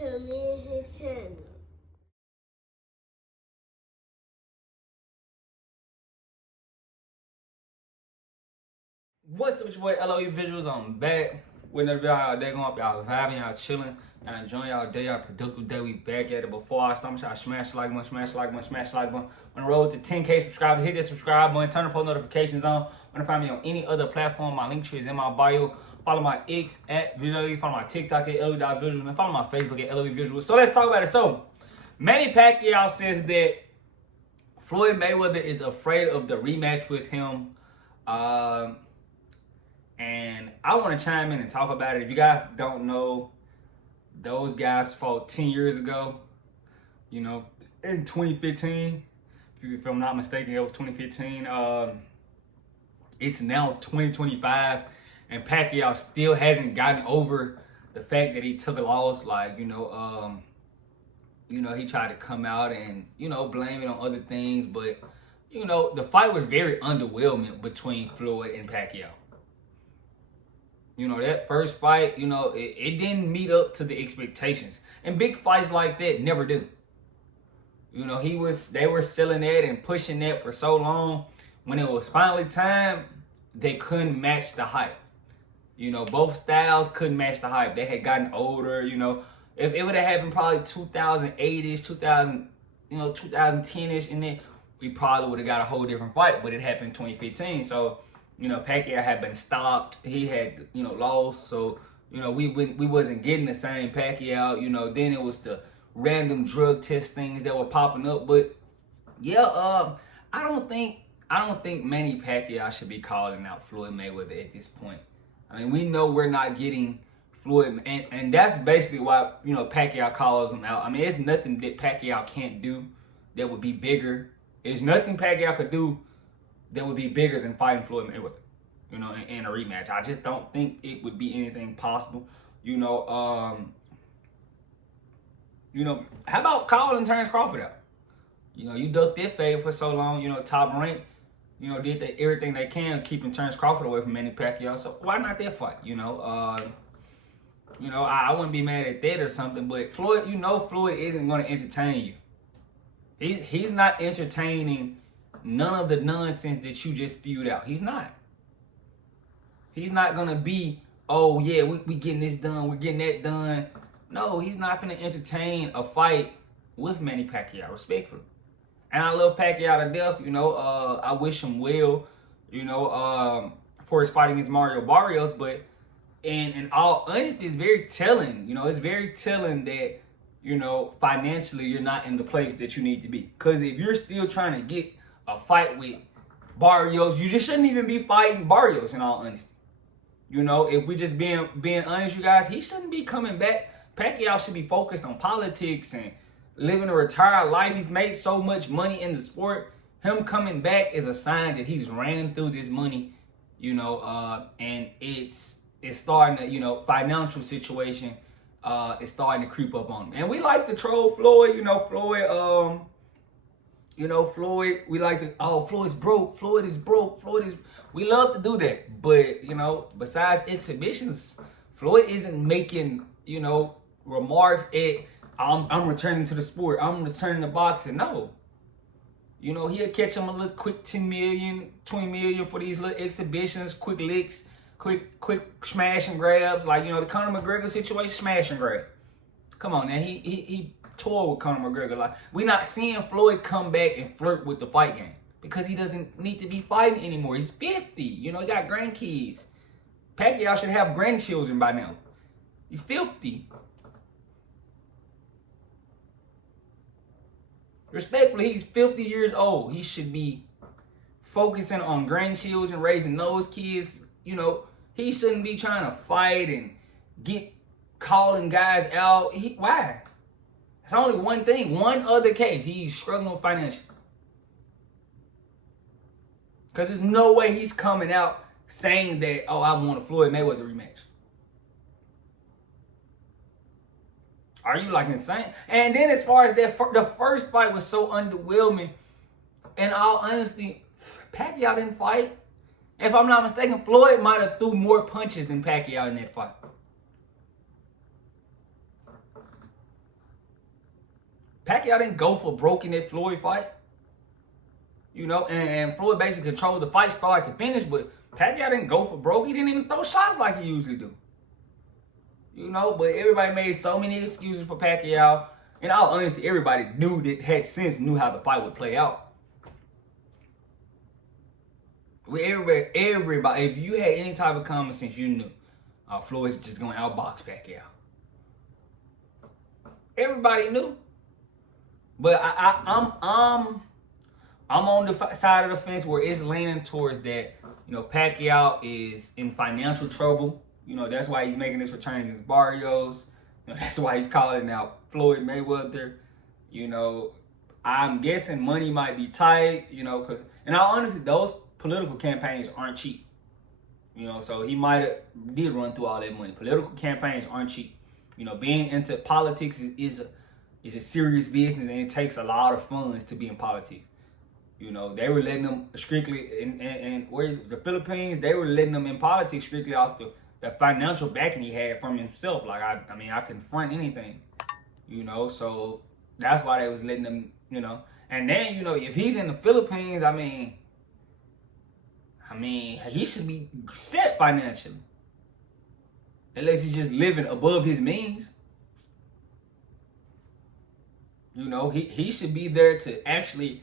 to me and his channel. What's up with your boy LOE Visuals? I'm back with another video. Y'all day going up, y'all vibing, y'all chilling, y'all enjoying y'all day, y'all productive day. We back at it. Before I start, y'all smash the like button, smash the like button, smash the like button. On the road to 10K subscribers, hit that subscribe button, turn the post notifications on. Want to find me on any other platform? My link tree is in my bio. Follow my X at Visually, follow my TikTok at LOE.Visuals, and follow my Facebook at LOE Visuals. So let's talk about it. So Manny Pacquiao says that Floyd Mayweather is afraid of the rematch with him. And I want to chime in and talk about it. If you guys don't know, those guys fought 10 years ago, you know, in 2015. If I'm not mistaken, it was 2015. It's now 2025, and Pacquiao still hasn't gotten over the fact that he took a loss. Like, he tried to come out and, blame it on other things. But, the fight was very underwhelming between Floyd and Pacquiao. That first fight, it didn't meet up to the expectations. And big fights like that never do. They were selling that and pushing that for so long. When it was finally time, they couldn't match the hype. Both styles couldn't match the hype. They had gotten older, If it would have happened probably 2008-ish, 2010-ish, and then we probably would have got a whole different fight. But it happened in 2015, so Pacquiao had been stopped. He had, lost. So, we wasn't getting the same Pacquiao. Then it was the random drug test things that were popping up. But yeah, I don't think Manny Pacquiao should be calling out Floyd Mayweather at this point. I mean, we know we're not getting Floyd, and that's basically why Pacquiao calls him out. I mean, it's nothing that Pacquiao can't do that would be bigger. There's nothing Pacquiao could do that would be bigger than fighting Floyd Mayweather, in a rematch. I just don't think it would be anything possible. How about calling Terrence Crawford out? You ducked their favor for so long, Top Rank, did everything they can keeping Terrence Crawford away from Manny Pacquiao. So why not that fight? I wouldn't be mad at that or something, but Floyd, Floyd isn't going to entertain you. He's not entertaining none of the nonsense that you just spewed out. He's not. He's not gonna be, oh yeah, we getting this done, we're getting that done. No, he's not gonna entertain a fight with Manny Pacquiao, respectfully. And I love Pacquiao to death, I wish him well, for his fight against Mario Barrios, but in all honesty, it's very telling, it's very telling that, financially you're not in the place that you need to be. Because if you're still trying to get a fight with Barrios, you just shouldn't even be fighting Barrios, in all honesty. If we just being honest, you guys, he shouldn't be coming back. Pacquiao should be focused on politics and living a retired life. He's made so much money in the sport. Him coming back is a sign that he's ran through this money, and it's starting to, financial situation is starting to creep up on him. And we like to troll Floyd, Floyd, we like to, Floyd's broke, Floyd is broke, we love to do that. But, besides exhibitions, Floyd isn't making, remarks at, I'm returning to the sport, I'm returning to boxing. No. He'll catch him a little quick 10 million, 20 million for these little exhibitions, quick licks, quick smash and grabs. Like, the Conor McGregor situation, smash and grab. Come on now, he tour with Conor McGregor. Like, we're not seeing Floyd come back and flirt with the fight game because he doesn't need to be fighting anymore. He's 50. He got grandkids. Pacquiao should have grandchildren by now. He's 50. Respectfully, he's 50 years old. He should be focusing on grandchildren, raising those kids. He shouldn't be trying to fight and calling guys out. Why? It's only one thing, one other case. He's struggling financially. Because there's no way he's coming out saying that, I want a Floyd Mayweather rematch. Are you insane? And then as far as that, the first fight was so underwhelming. In all honesty, Pacquiao didn't fight. If I'm not mistaken, Floyd might have threw more punches than Pacquiao in that fight. Pacquiao didn't go for broke in that Floyd fight. You know, and Floyd basically controlled the fight start to finish, but Pacquiao didn't go for broke. He didn't even throw shots like he usually do. You know, but everybody made so many excuses for Pacquiao. In all honesty, everybody knew that had sense, knew how the fight would play out. Everybody, if you had any type of common sense, you knew Floyd's just gonna outbox Pacquiao. Everybody knew. But I'm on the side of the fence where it's leaning towards that. You know, Pacquiao is in financial trouble. You know, that's why he's making this return against Barrios. You know, that's why he's calling out Floyd Mayweather. You know, I'm guessing money might be tight. You know, because in all honesty, those political campaigns aren't cheap. You know, so he might have did run through all that money. Political campaigns aren't cheap. You know, being into politics is a serious business, and it takes a lot of funds to be in politics. You know, they were letting them strictly in where the Philippines, they were letting them in politics strictly off the financial backing he had from himself. Like I mean, I can front anything. You know, so that's why they was letting them. You know, and then you know if he's in the Philippines, I mean, he should be set financially, unless he's just living above his means. You know, he should be there to actually,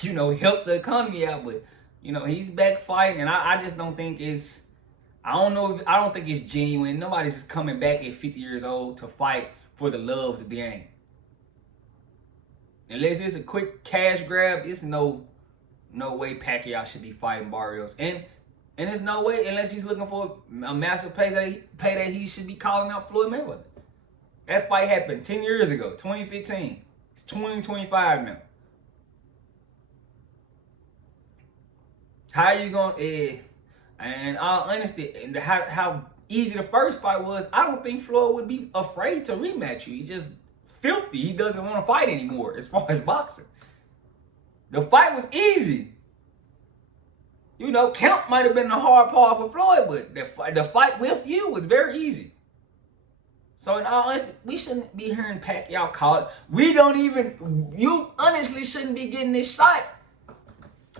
you know, help the economy out. But, you know, he's back fighting, and I just don't think it's, I don't think it's genuine. Nobody's just coming back at 50 years old to fight for the love of the game. Unless it's a quick cash grab, it's no way Pacquiao should be fighting Barrios. And there's no way, unless he's looking for a massive payday, he should be calling out Floyd Mayweather. That fight happened 10 years ago, 2015. It's 2025 now. How are you going to, and all honesty, and how easy the first fight was, I don't think Floyd would be afraid to rematch you. He just filthy. He doesn't want to fight anymore as far as boxing. The fight was easy. You know, count might have been the hard part for Floyd, but the fight with you was very easy. So in all honesty, we shouldn't be hearing Pacquiao call it. You honestly shouldn't be getting this shot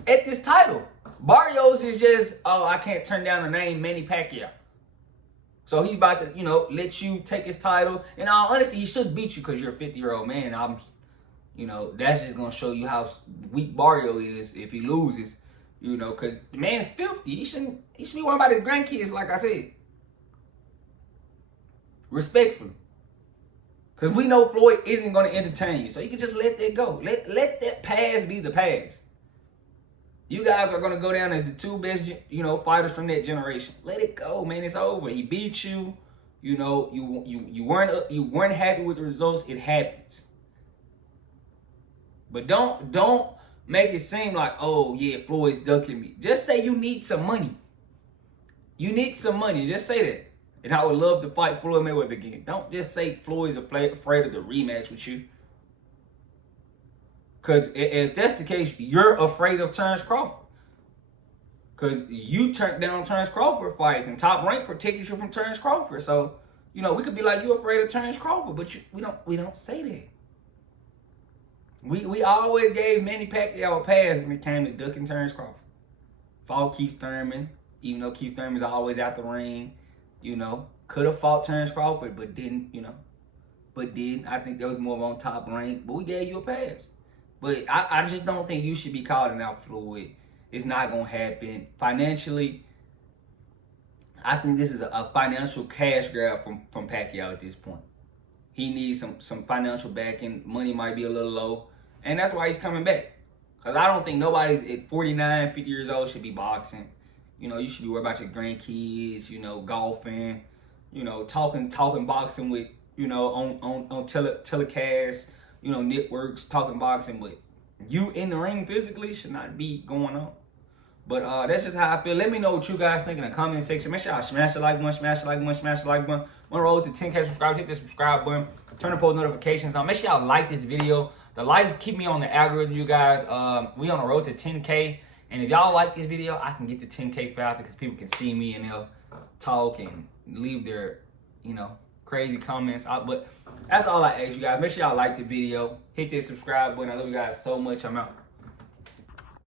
at this title. Barrios is just, I can't turn down the name Manny Pacquiao. So he's about to, you know, let you take his title. In all honesty, he should beat you because you're a 50-year-old man. You know, that's just going to show you how weak Barrio is if he loses. You know, because the man's 50. He should be worrying about his grandkids, like I said. Respectfully. Because we know Floyd isn't going to entertain you. So you can just let that go. Let that past be the past. You guys are going to go down as the two best, you know, fighters from that generation. Let it go, man. It's over. He beat you. You know, you weren't happy with the results. It happens. But don't make it seem like, oh yeah, Floyd's ducking me. Just say you need some money. You need some money. Just say that. And I would love to fight Floyd Mayweather again. Don't just say Floyd's afraid of the rematch with you. Because if that's the case, you're afraid of Terence Crawford. Because you turned down Terence Crawford fights, and Top Rank protected you from Terence Crawford. So, you know, we could be like, you're afraid of Terence Crawford, but we don't say that. We always gave Manny Pacquiao a pass when it came to ducking Terence Crawford. Fought Keith Thurman, even though Keith Thurman's always out the ring. You know, could have fought Terence Crawford, but didn't, you know. But didn't. I think that was more on Top Rank. But we gave you a pass. But I just don't think you should be calling out Floyd. It's not going to happen. Financially, I think this is a financial cash grab from Pacquiao at this point. He needs some financial backing. Money might be a little low. And that's why he's coming back. Because I don't think nobody's at 49, 50 years old should be boxing. You know, you should be worried about your grandkids, you know, golfing, you know, talking boxing with, you know, on telecast, you know, networks, talking boxing. But you in the ring physically should not be going on. But that's just how I feel. Let me know what you guys think in the comment section. Make sure y'all smash the like button, smash the like button, smash the like button. On the road to 10K subscribers, hit the subscribe button. Turn the post notifications on. Make sure y'all like this video. The likes keep me on the algorithm, you guys. We on the road to 10K. And if y'all like this video, I can get to 10K faster because people can see me and they'll talk and leave their, you know, crazy comments. But that's all I ask you guys. Make sure y'all like the video. Hit that subscribe button. I love you guys so much. I'm out.